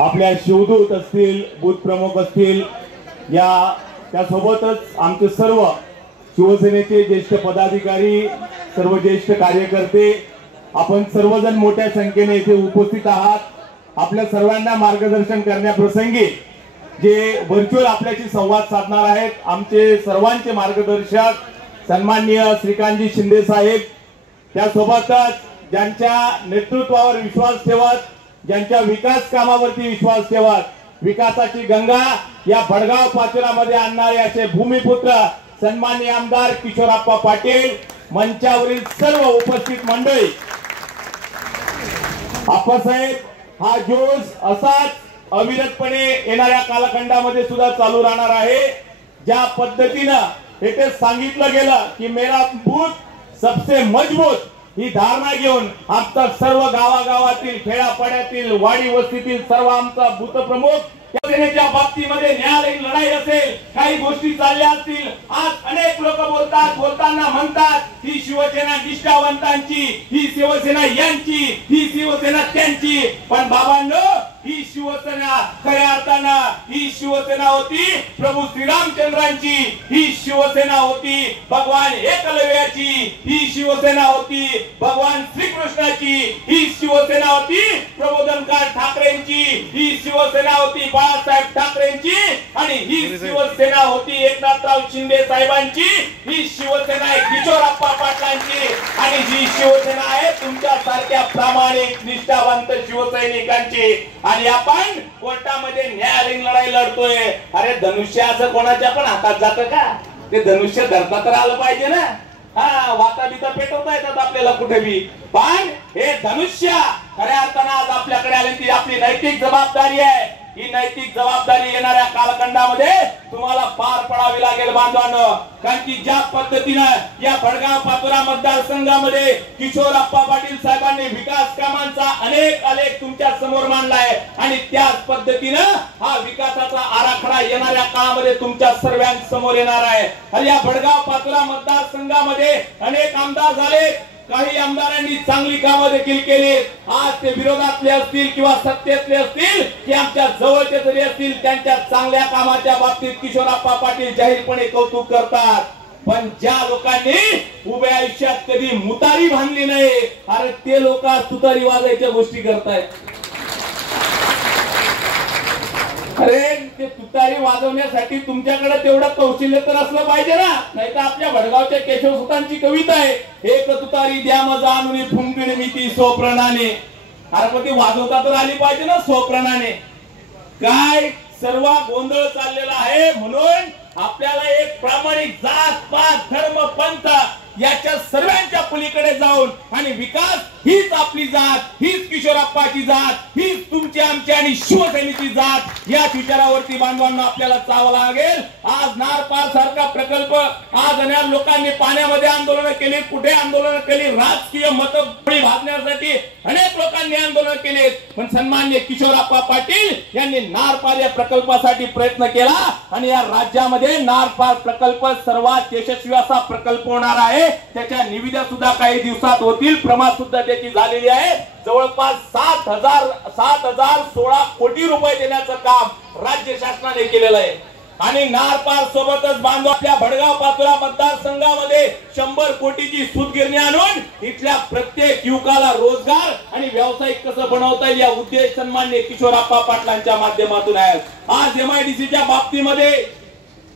आपल्या शिवदूत असतील, बूथ प्रमुख असतील, या त्यासोबतच आमचे सर्व शिवसेनेचे ज्येष्ठ पदाधिकारी, सर्व ज्येष्ठ कार्यकर्ते, आपण सर्वजण मोठ्या संख्येने इथे उपस्थित आहात। आपल्या सर्वांना मार्गदर्शन करण्याप्रसंगी जे व्हर्च्युअल आपल्याशी संवाद साधणार आहेत, आमचे सर्वांचे मार्गदर्शक सन्माननीय श्रीकांतजी शिंदे साहेब, त्यासोबतच ज्यांच्या नेतृत्वावर विश्वास ठेवत, ज्यांच्या विकास कामावरती विश्वास ठेवत, विकासाची गंगा या भडगाव पाचोऱ्यामध्ये आणणारे असे भूमिपुत्र सन्माननीय आमदार किशोरप्पा पाटील, मंचावरील सर्व उपस्थित मंडळी, आप्पासाहेब, हा जोश असाच अविरतपणे येणाऱ्या कालखंडामध्ये सुद्धा चालू राहणार आहे। ज्या पद्धतीनं येथे सांगितलं गेलं की मेरा बूथ सबसे मजबूत, ही धारणा घेऊन आमचा सर्व गावागावातील, खेड्यापाड्यातील, वाडी वस्तीतील सर्व आमचा बूथ प्रमुख शिवसेनेच्या बाबतीमध्ये न्यायालयीन लढाई असेल, काही गोष्टी चालल्या असतील, आज अनेक लोक बोलताना म्हणतात ही शिवसेना निष्ठावंतांची, ही शिवसेना यांची, ही शिवसेना त्यांची, पण बाबांनो, ही शिवसेना खऱ्या अर्थानं ही शिवसेना होती प्रभू श्रीरामचंद्रांची, ही शिवसेना होती भगवान एकलव्याची, ही शिवसेना होती भगवान श्रीकृष्णाची, ही शिवसेना होती प्रबोधनकार ठाकरेंची, ही शिवसेना होती बाळासाहेब ठाकरेंची, आणि ही शिवसेना होती एकनाथराव शिंदे साहेबांची, ही शिवसेना आहे किशोरप्पा पाटलांची, आणि ही शिवसेना आहे तुमच्या सारख्या प्रामाणिक निष्ठावंत शिवसैनिकांची। आणि आपण कोर्टामध्ये न्यायालयीन लढाई लढतोय। अरे धनुष्य असं कोणाच्या पण हातात जातं का? ते धनुष्य धरता तर आलं पाहिजे ना। हा, वाता बिता पेटवता येतात आपल्याला कुठे बी, पण हे धनुष्य खऱ्या अर्थानं आज आपल्याकडे आले, ती आपली नैतिक जबाबदारी आहे। ही नैतिक जबाबदारी येणाऱ्या कालखंडामध्ये तुम्हाला पार पडावी लागेल बांधवांनो, कारण की ज्या पद्धतीनं या भडगाव पाचोरा मतदारसंघामध्ये किशोरप्पा पाटील साहेबांनी विकास कामांचा अनेक तुमच्या समोर मांडलाय, आणि त्याच पद्धतीनं हा विकासाचा आराखडा येणाऱ्या काळामध्ये तुमच्या सर्वांसमोर येणार आहे। आणि या भडगाव पाचोरा मतदारसंघामध्ये अनेक आमदार झाले, काही आमदारांनी चांगली कामं देखील केली, आज ते विरोधातले असतील किंवा सत्तेतले असतील की आमच्या जवळचे जरी असतील, त्यांच्या चांगल्या कामाच्या बाबतीत किशोरप्पा पाटील जाहीरपणे कौतुक करतात। पण ज्या लोकांनी उभ्या आयुष्यात कधी मुतारी बांधली नाही, अरे ते लोक तुतारी वाजायच्या गोष्टी करतायत। अरे ते तुतारी वाजवण्यासाठी तुमच्याकडे तेवढं कौशल्य तर असलं पाहिजे ना, नाही तर आपल्या भडगावच्या केशवसुतांची कविता आहे, एक तुतारी द्या मजा आणून फुंकणे मी ती सोप्रणाने। अरे पण ती वाजवता तर आली पाहिजे ना सोप्रणाने। काय सर्व गोंधळ चाललेला आहे, म्हणून आपल्याला एक प्रामाणिक जात पात धर्म पंथ याच्या सर्वांच्या पलीकडे जाऊन, आणि विकास हीच आपली जात, हीच किशोरप्पाची जात, हीच तुमची आमची आणि शिवसेनेची जात, या विचारावरती बांधवांना आपल्याला चालवावं लागेल। आज नारपार सारखा प्रकल्प, आज अनेक लोकांनी पाण्यामध्ये आंदोलन केली, कुठे आंदोलन केली, राजकीय मतभेद भागण्यासाठी अनेक लोकांनी आंदोलन केले, पण सन्माननीय किशोरप्पा पाटील यांनी नारपार या प्रकल्पासाठी प्रयत्न केला, आणि या राज्यामध्ये नारपार प्रकल्प सर्वात यशस्वी असा प्रकल्प होणार आहे। त्याच्या निविदा सुद्धा काही दिवसात होतील, प्रमाण सुद्धा त्याची झालेली आहे। जवळपास 7,016 कोटी रुपये देण्याचं काम राज्य शासनाने केलेलं आहे। आणि नारपार सोबतच बांधव आपल्या भडगाव पाचोरा मतदारसंघामध्ये 100 कोटीची सूतगिरणी आणून इथल्या प्रत्येक युवकाला रोजगार आणि व्यावसायिक कसं बनवता येईल, या उद्देश सन्माननीय किशोरप्पा पाटलांच्या माध्यमातून आहे। आज MIDCच्या बाबतीमध्ये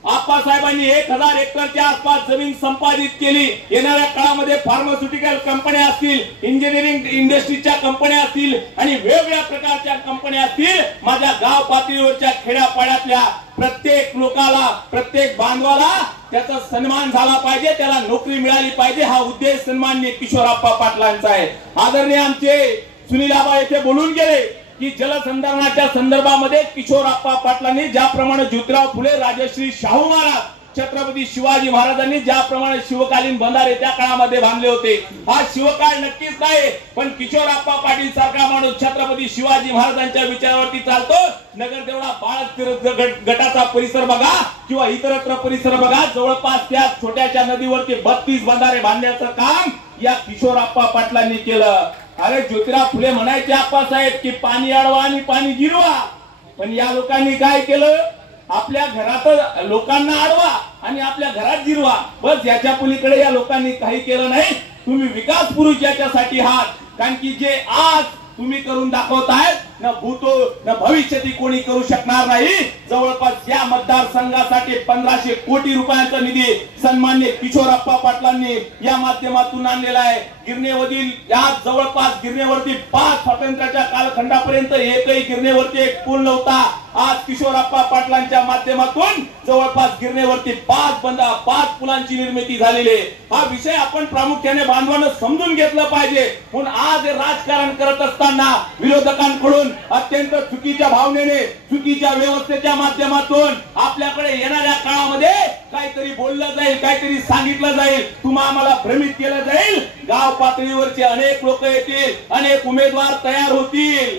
आप्पासाहेबांनी 1000 एकरच्या आसपास जमीन संपादित केली। येणाऱ्या काळामध्ये फार्मास्युटिकल कंपन्या असतील, इंजिनिअरिंग इंडस्ट्रीच्या कंपन्या असतील, आणि वेगवेगळ्या प्रकारच्या कंपन्या असतील, माझ्या गाव पातळीवरच्या खेड्यापाड्यातल्या प्रत्येक लोकाला, प्रत्येक बांधवाला त्याचा सन्मान झाला पाहिजे, त्याला नोकरी मिळाली पाहिजे, हा उद्देश सन्माननीय किशोरप्पा पाटलांचा आहे। आदरणीय आमचे सुनील आबा येथे बोलून गेले की जलसंधारणाच्या संदर्भामध्ये किशोरप्पा पाटलांनी ज्याप्रमाणे ज्योतिराव फुले, राजश्री शाहू महाराज, छत्रपती शिवाजी महाराजांनी ज्याप्रमाणे शिवकालीन बंधारे त्या काळामध्ये बांधले होते, हा शिवकाळ नक्कीच नाही, पण किशोरप्पा पाटील सारखा माणूस छत्रपती शिवाजी महाराजांच्या विचारावरती चालतो। नगर देवळा बाळक गटाचा परिसर बघा किंवा इतरत्र परिसर बघा, जवळपास त्या छोट्याशा नदीवरती 32 बंधारे बांधण्याचं काम या किशोरप्पा पाटलांनी केलं। अरे ज्योतिराव फुले म्हणायचे आप्पासाहेब की पाणी अडवा आणि पाणी जिरवा, पण या लोकांनी काय केलं, आपल्या घरात लोकांना अडवा आणि आपल्या घरात जिरवा, बस याच्या पलीकडे या लोकांनी काही केलं नाही. तुम्ही विकास पुरुष याच्यासाठी आहात, कारण की जे आज तुम्ही करून दाखवताय न भूतो न भविष्यती कोणी करू शकणार नाही. जवळपास या मतदारसंघासाठी 1500 कोटी रुपयांचा निधी सन्मान्य किशोरप्पा पाटलांनी या माध्यमातून आणलेला आहे. गिरणेवरील या जवळपास गिरणेवरती 5 स्वातंत्र्याच्या कालखंडापर्यंत एकही गिरणेवरती एक पूल नव्हता. आज किशोरप्पा पाटलांच्या माध्यमातून जवळपास गिरणेवरती 5 पुलांची निर्मिती झालेली आहे. हा विषय आपण प्रामुख्याने बांधवांना समजून घेतलं पाहिजे. म्हणून आज राजकारण करत असताना विरोधकांकडून अत्यंत चुकीच्या भावनेने चुकीच्या व्यवस्थेच्या माध्यमातून आपल्याकडे येणाऱ्या काळामध्ये काहीतरी बोललं जाईल, काहीतरी सांगितलं जाईल, तुम्हा आम्हाला भ्रमित केलं जाईल. गाव पातळीवरचे अनेक लोक येतील, अनेक उमेदवार तयार होतील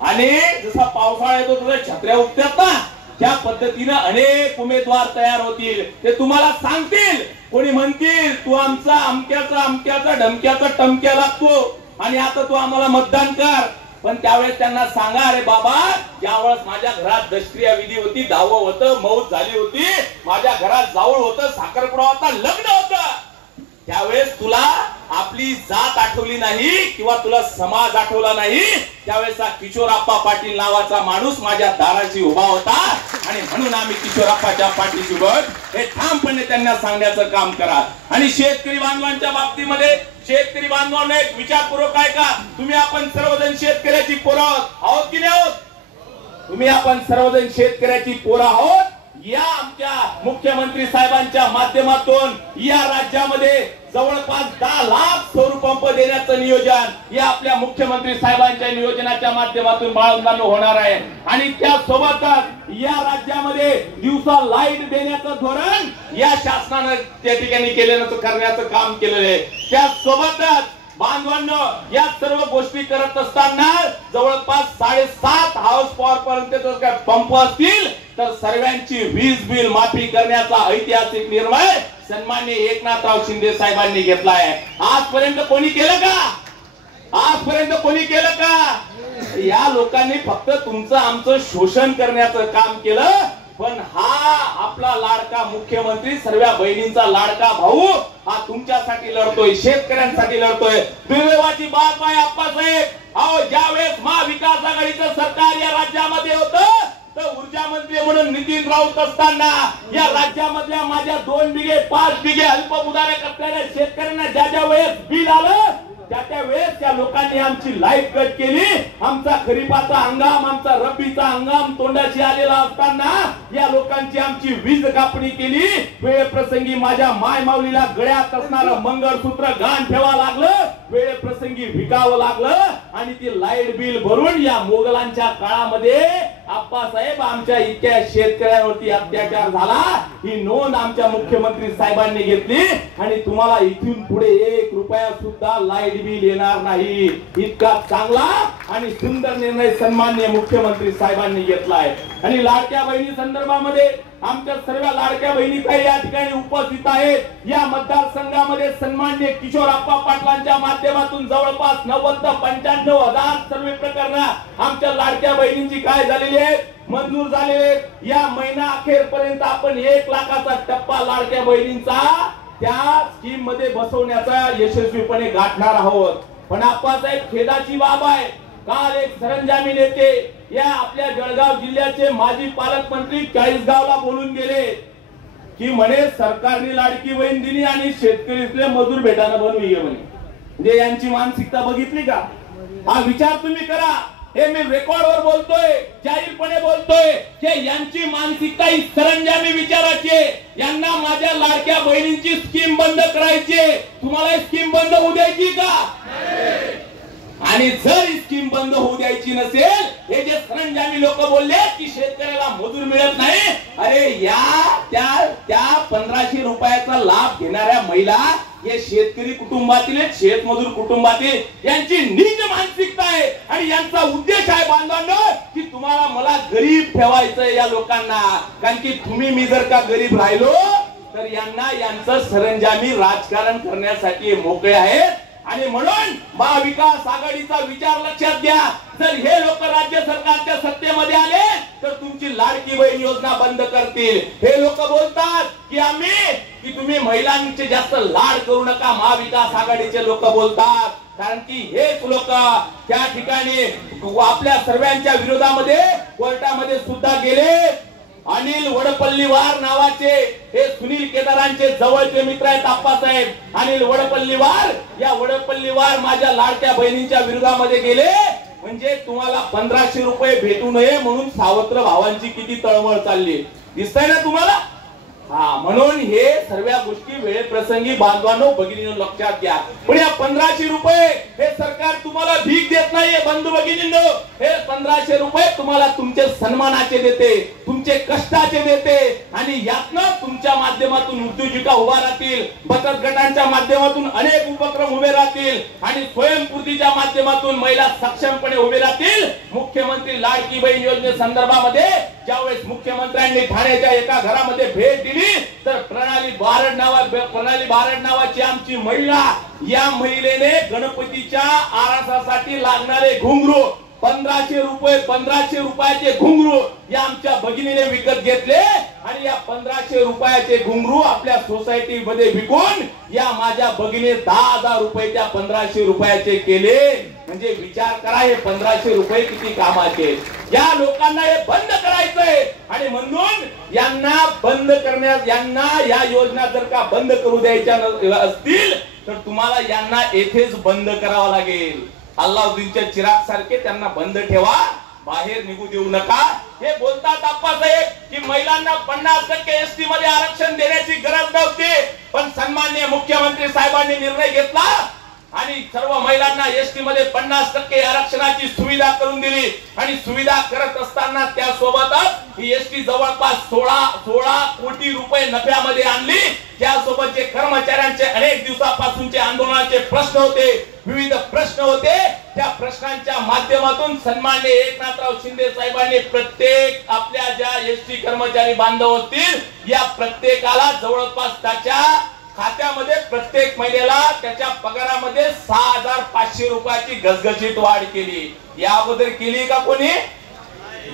आणि जसा पावसाळा येतो तसं छत्र्या उगतात ना, त्या पद्धतीने अनेक उमेदवार तयार होतील. ते तुम्हाला सांगतील, कोणी म्हणतील तू आमचा अमक्याचा ढमक्याचा टमक्या लागतो आणि आता तू आम्हाला मतदान कर. पण त्यावेळेस त्यांना सांगा, अरे बाबा ज्यावेळेस माझ्या घरात दशक्रिया विधी होती, दावं होतं, मौत झाली होती, माझ्या घरात जावळ होतं, साखरपुडा होता, लग्न होतं, त्यावेळेस तुला आपली जात आठवली नाही किंवा तुला समाज आठवला नाही. त्यावेळेस किशोरप्पा पाटील नावाचा माणूस माझ्या दाराशी उभा होता आणि म्हणून आम्ही किशोरप्पाच्या पाठीशी हे ठामपणे त्यांना सांगण्याचं काम करा. आणि शेतकरी बांधवांच्या बाबतीमध्ये शेतकरी बांधवांना एक विचारपूर्वक आहे का, तुम्ही आपण सर्वजण शेतकऱ्याची पोरं आहोत की नाही आहोत? तुम्ही आपण सर्वजण शेतकऱ्याची पोरं आहोत. या आमच्या मुख्यमंत्री साहेबांच्या माध्यमातून या राज्यामध्ये जवळपास 10 लाख सौर पंप देण्याचं नियोजन या आपल्या मुख्यमंत्री साहेबांच्या नियोजनाच्या माध्यमातून बाळगणांना होणार आहे. आणि त्यासोबतच या राज्यामध्ये दिवसा लाईट देण्याचं धोरण या शासनानं त्या ठिकाणी करण्याचं काम केलेलं आहे. त्यासोबतच बांधवांनो या सर्व गोष्टी करत असताना जवळपास 7.5 हाऊस पॉवर पर्यंत पंप असतील तर सर्वांची वीज बिल माफी करण्याचा ऐतिहासिक निर्णय सन्माननीय एकनाथराव शिंदे साहेबांनी घेतला आहे. आजपर्यंत कोणी केलं का? आजपर्यंत कोणी केलं का? या लोकांनी फक्त तुमचं आमचं शोषण करण्याचं काम केलं. पण हा आपला लाडका मुख्यमंत्री, सर्व बहिणींचा लाडका भाऊ हा तुमच्यासाठी लढतोय, शेतकऱ्यांसाठी लढतोय. दुर्दैवाची बात आहे आप्पासाहेब, अहो ज्यावेळेस महाविकास आघाडीचं सरकार या राज्यामध्ये होतं तर ऊर्जा मंत्री म्हणून नितीन राऊत असताना या राज्यामधल्या माझ्या 2 बिघे 5 बिघे अल्पभूधारक असलेल्या शेतकऱ्यांना ज्या वेळेस बिल आलं त्या वेळेस त्या लोकांनी आमची लाईट कट केली. आमचा खरीपाचा हंगाम, आमचा रब्बीचा हंगाम तोंडाशी आलेला असताना या लोकांची आमची वीज कापणी केली. वेळेप्रसंगी माझ्या माय माऊलीला गळ्यात असणारं मंगळसूत्र गहाण ठेवावं लागलं, वेळेप्रसंगी विकावं लागलं आणि ती लाईट बिल भरून या मोगलांच्या काळामध्ये आप्पासाहेब आमच्या इतक्या शेतकऱ्यांवरती अत्याचार झाला. ही नोंद आमच्या मुख्यमंत्री साहेबांनी घेतली आणि तुम्हाला इथून पुढे 1 रुपया सुद्धा लाईट बिल येणार नाही. इतका चांगला आणि सुंदर निर्णय सन्माननीय मुख्यमंत्री साहेबांनी घेतला आहे. आणि लाडक्या बहिणी संदर्भामध्ये आमच्या सर्व लाडक्या बहिणी काही या ठिकाणी उपस्थित आहेत. या मतदारसंघामध्ये सन्माननीय किशोरप्पा पाटलांच्या माध्यमातून जवळपास 90 ते 95 हजार सर्वे प्रकरण आमच्या लाडक्या बहिणींची काय झालेली आहेत, मंजूर झालेले. या महिना अखेर पर्यंत आपण 1 लाखाचा टप्पा लाडक्या बहिणींचा त्या स्कीम मध्ये बसवण्याचा यशस्वीपणे गाठणार आहोत. पण आप्पासाहेब खेदाची बाब आहे, काल एक सरंजामी नेते या आपल्या जळगाव जिल्ह्याचे माजी पालकमंत्री चाळीसगावला बोलून गेले की म्हणे सरकारने लाडकी बहीण दिली आणि शेतकरीतले मजूर भेटायला बनवी म्हणे. म्हणजे यांची मानसिकता बघितली का? हा विचार तुम्ही करा. हे मी रेकॉर्डवर बोलतोय, जाहीरपणे बोलतोय की यांची मानसिकता ही सरंजामी विचाराची आहे. यांना माझ्या लाडक्या बहिणींची स्कीम बंद करायची. तुम्हाला स्कीम बंद होऊ द्यायची का? आणि जर ही स्कीम बंद होऊ द्यायची नसेल, हे जे सरंजामी लोक बोलले की शेतकऱ्याला मजूर मिळत नाही, अरे त्या 1500 रुपयाचा लाभ घेणाऱ्या महिला हे शेतकरी कुटुंबातील, शेतमजूर कुटुंबातील यांची नीच मानसिकता आहे. आणि यांचा उद्देश आहे बांधवांनो की तुम्हाला मला गरीब ठेवायचं या लोकांना. कारण की तुम्ही मी जर का गरीब राहिलो तर यांना यांचं सरंजामी राजकारण करण्यासाठी मोकळे आहेत. आणि म्हणून महाविकास आघाडीचा विचार लक्षात घ्या. जर हे लोक राज्य सरकारच्या सत्तेमध्ये आले तर तुमची लाडकी बहीण योजना बंद करतील. हे लोक बोलतात की तुम्ही महिलांचे जास्त लाड करू नका. महाविकास आघाडीचे लोक बोलतात कारण की हेच लोक त्या ठिकाणी आपल्या सर्वांच्या विरोधामध्ये कोर्टामध्ये सुद्धा गेले. अनिल वडपल्लीवार नावाचे हे सुनील केदारांचे जवळचे मित्र आहेत आप्पासाहेब. अनिल वडपल्लीवार, या वडपल्लीवार माझ्या लाडक्या बहिणींच्या विरोधामध्ये गेले. म्हणजे तुम्हाला 1500 रुपये भेटू नये म्हणून सावत्र भावांची किती तळमळ चालली दिसतंय ना तुम्हाला. म्हणून हे सर्व गोष्टी वेळेप्रसंगी बांधवांनो भगिनींनो लक्षात घ्या. पण या 1500 रुपये हे सरकार तुम्हाला भीक देत नाहीये बंधू भगिनींनो. हे 1500 रुपये तुम्हाला तुमचे सन्मानाचे देते, तुमचे कष्टाचे देते आणि यातनं तुमच्या माध्यमातून उद्योजिका उभा राहतील, बचत गटांच्या माध्यमातून अनेक उपक्रम उभे राहतील आणि स्वयंपूर्तीच्या माध्यमातून महिला सक्षमपणे उभे राहतील. मुख्यमंत्री लाडकी बहीण योजने संदर्भामध्ये ज्यावेळेस मुख्यमंत्र्यांनी ठाण्याच्या एका घरामध्ये भेट दिली तर प्रणाली बारड नावाची आमची महिला, या महिलेने गणपतीच्या आरासासाठी लागणारे घुंगरू 1500 रुपयाचे घुंगरू या आमच्या भगिनीने विकत घेतले आणि या 1500 रुपयाचे घुंगरू आपल्या सोसायटी मध्ये विकून या माझ्या भगिनी 10,000 रुपये त्या 1500 रुपयाचे केले. म्हणजे विचार करा हे 1500 रुपये किती कामाचे. या लोकांना हे बंद करायचंय आणि म्हणून यांना या योजना जर का बंद करू द्यायच्या असतील तर तुम्हाला यांना येथेच बंद करावं लागेल. अल्लाउद्दीनच्या चिराग सारखे त्यांना बंद ठेवा, बाहेर निघू देऊ नका. हे बोलतात आप्पासाहेब की महिलांना 50% एसटी मध्ये आरक्षण देण्याची गरज नव्हती, पण सन्माननीय मुख्यमंत्री साहेबांनी निर्णय घेतला आणि सर्व महिलांना एसटी मध्ये 50% आरक्षणाची सुविधा करून दिली. आणि सुविधा करत असताना त्यासोबतच ही एसटी जवळपास 16 कोटी रुपये नफ्यामध्ये आणली. त्यासोबत जे कर्मचाऱ्यांचे अनेक दिवसापासूनचे आंदोलनाचे प्रश्न होते, विविध प्रश्न होते, त्या प्रश्नांच्या माध्यमातून सन्माननीय एकनाथराव शिंदे साहेबांनी प्रत्येक आपल्या ज्या एसटी कर्मचारी बांधव असतील या प्रत्येकाला जवळपास त्याच्या खात्यामध्ये प्रत्येक महिन्याला त्याच्या पगारामध्ये 6500 रुपयाची घसघशीत वाढ केली. या अगोदर केली का कोणी?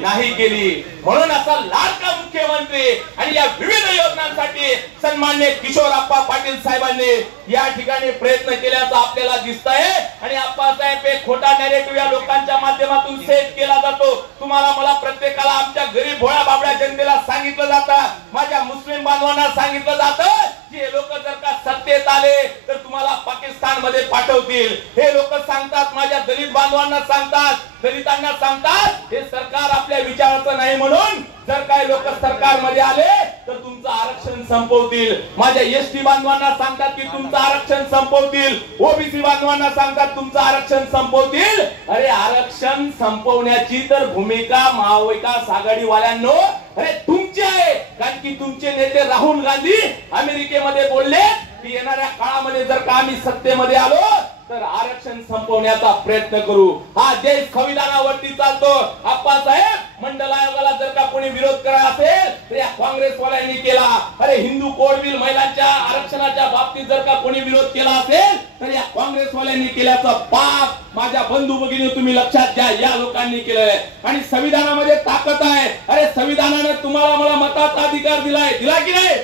नाही केली. म्हणून असा लाडका मुख्यमंत्री आणि या विविध योजनांसाठी सन्माननीय किशोरप्पा पाटील साहेबांनी या ठिकाणी प्रयत्न केल्याचं आपल्याला दिसतंय. आणि आप्पासाहेब एक खोटा नॅरेटिव्ह या लोकांच्या माध्यमातून सेट केला जातो. तुम्हाला मला प्रत्येकाला आमच्या गरीब भोळ्या बाबड्या जनतेला सांगितलं जातं, माझ्या मुस्लिम बांधवांना सांगितलं जातं की हे लोक जर का सत्तेत आले तर तुम्हाला पाकिस्तान मध्ये पाठवतील. हे लोक सांगतात, माझ्या दलित बांधवांना सांगतात, दलितांना सांगतात हे सरकार आपल्या विचाराचं नाही म्हणून जर काही लोक सरकारमध्ये आले तर तुमचं आरक्षण संपवतील. माझ्या एसटी बांधवांना सांगतात की तुमचं आरक्षण संपवतील, ओबीसी बांधवांना सांगतात तुमचं आरक्षण संपवतील. अरे आरक्षण संपवण्याची तर भूमिका महाविकास आघाडीवाल्यांनो अरे तुमची आहे. कारण की तुमचे नेते राहुल गांधी अमेरिकेमध्ये बोलले की येणाऱ्या काळामध्ये जर का आम्ही सत्तेमध्ये आलो तर आरक्षण संपवण्याचा प्रयत्न करू. हा देश संविधानावरती चालतो. आप्पासाहेब मंडल आयोगाला जर का कोणी विरोध करत असेल तर या काँग्रेसवाल्यांनी केला. अरे हिंदू कोड बिल महिलांच्या आरक्षणाच्या बाबतीत जर का कोणी विरोध केला असेल तर या काँग्रेसवाल्यांनी केल्याचं पाप माझ्या बंधू भगिनी तुम्ही लक्षात घ्या, या लोकांनी केलंय. आणि संविधानामध्ये ताकद आहे. अरे संविधानाने तुम्हाला मला मताचा अधिकार दिलाय, दिला की नाही?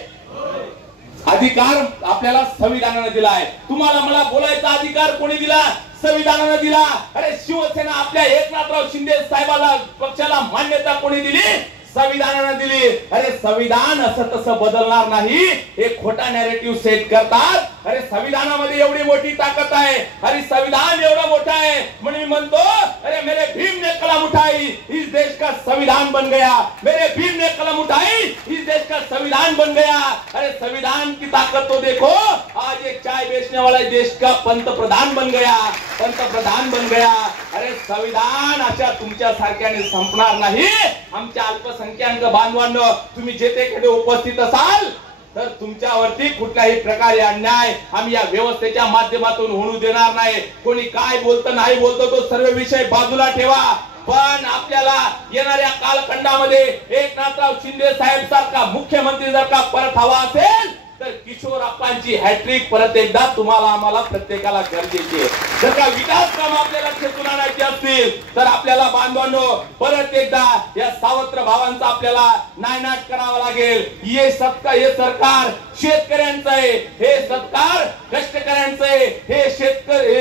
अधिकार आपल्याला संविधानाने दिलाय. तुम्हाला मला बोलायचा अधिकार कोणी दिला? संविधानाने दिला. अरे शिवसेना आपल्या एकनाथराव शिंदे साहेबाला पक्षाला मान्यता कोणी दिली? संविधानाने दिली. अरे संविधान असं तसं बदलणार नाही, एक खोटा नॅरेटिव्ह सेट करतात. अरे संविधानामध्ये एवढी मोठी ताकद आहे, अरे संविधान एवढं मोठं आहे म्हणून मी म्हणतो अरे मेरे भीम ने कलम उठाई इस देश का संविधान बन गया. मेरे भीम ने कलम उठाई इस देश का संविधान बन गया. अरे संविधान की ताकत तो देखो, आज एक चाय बेचने वाला देश का पंतप्रधान बन गया, पंतप्रधान बन गया. अरे संविधान अशा तुमच्या सारख्याने संपणार नाही. आमच्या अल्पसंख्याक बांधवांनो तुम्ही जेथे उपस्थित असाल तर तुमच्यावरती कुठल्याही प्रकारे अन्याय आम्ही या व्यवस्थेच्या माध्यमातून होऊ देणार नाही. कोणी काय बोलतं नाही बोलतो तो सर्व विषय बाजूला ठेवा. पण आपल्याला येणाऱ्या कालखंडामध्ये एकनाथराव शिंदे साहेब सारखा मुख्यमंत्री जर का परत हवा असेल तर किशोरप्पांची हॅट्रिक परत एकदा तुम्हाला आम्हाला प्रत्येकाला गरजेची आहे. जर का विकास काम आपल्याला खेचून आणायचे असतील तर आपल्याला बांधवांनो परत एकदा या सावत्र भावांचा आपल्याला नायनाट करावा लागेल. हे सरकार शेतकऱ्यांचं आहे, हे सरकार कष्टकऱ्यांचं आहे, हे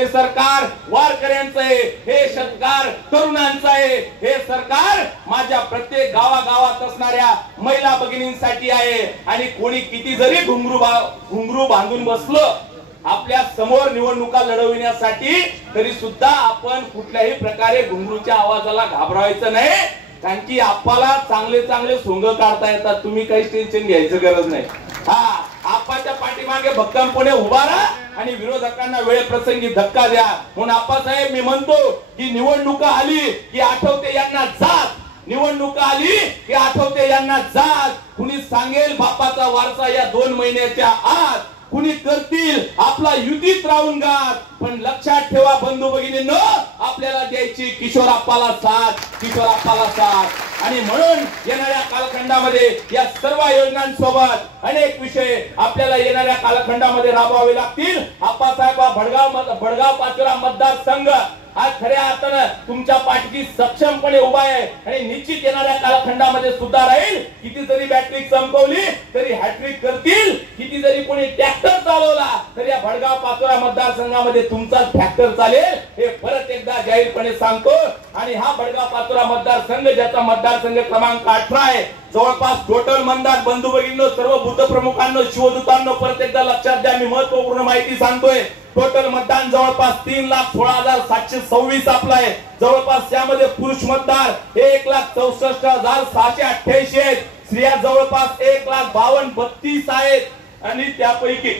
सरकार वारकऱ्यांचं आहे, हे सरकार तरुणांचं आहे, हे सरकार माझ्या प्रत्येक गावागावात असणाऱ्या महिला भगिनींसाठी आहे. आणि कोणी किती जरी घुंगरू बांधून बसलं आपल्या समोर निवडणुका लढविण्यासाठी तरी सुद्धा आपण कुठल्याही प्रकारे घुंगरूच्या आवाजाला घाबरायचं नाही. कारण की आपल्याला चांगले चांगले सोंग काढता येतात. तुम्ही काही टेन्शन घ्यायचं गरज नाही. हा आपाच्या पाठीमागे भक्कमपणे उभा राहा आणि विरोधकांना वेळ प्रसंगी धक्का द्या. म्हणून आप्पासाहेब मी म्हणतो की निवडणुका आली की आठवते यांना जात, निवडणुका आली की आठवते यांना जात. कुणी सांगेल बापाचा वारसा या 2 महिन्याच्या आत, कुणी करतील आपला युतीत राहून घात. पण लक्षात ठेवा बंधू भगिनींनो, आपल्याला द्यायची किशोरप्पाला साथ, किशोरप्पाला साथ. आणि म्हणून येणाऱ्या कालखंडामध्ये या सर्व योजनांसोबत अनेक विषय आपल्याला येणाऱ्या कालखंडामध्ये राबवावे लागतील. आप्पासाहेब भडगाव पाचोरा मतदारसंघ आज खऱ्या अर्थानं तुमच्या पाठीशी सक्षमपणे उभा आहे आणि निश्चित येणाऱ्या कालखंडामध्ये सुद्धा राहील. किती जरी बॅटरी चमकवली तरी हॅट्रिक करतील. किती जरी कोणी ट्रॅक्टर चालवला तरी या भडगाव पाचोरा मतदारसंघामध्ये तुमचाच ट्रॅक्टर चालेल हे परत एकदा जाहीरपणे सांगतो. आणि हा भडगाव पाचोरा मतदारसंघ ज्याचा मतदारसंघ क्रमांक 18 आहे, जवळपास टोटल मतदार बंधू भगिनींनो, सर्व बुद्ध प्रमुखांनो, शिवदूतांनो परत एकदा लक्षात द्या. मी महत्वपूर्ण माहिती सांगतोय. टोटल मतदान जवळपास 3,16,726 आपलं आहे. जवळपास यामध्ये पुरुष मतदार 1,64,688 आहेत. स्त्रिया जवळपास 1,52,32 आहेत. आणि त्यापैकी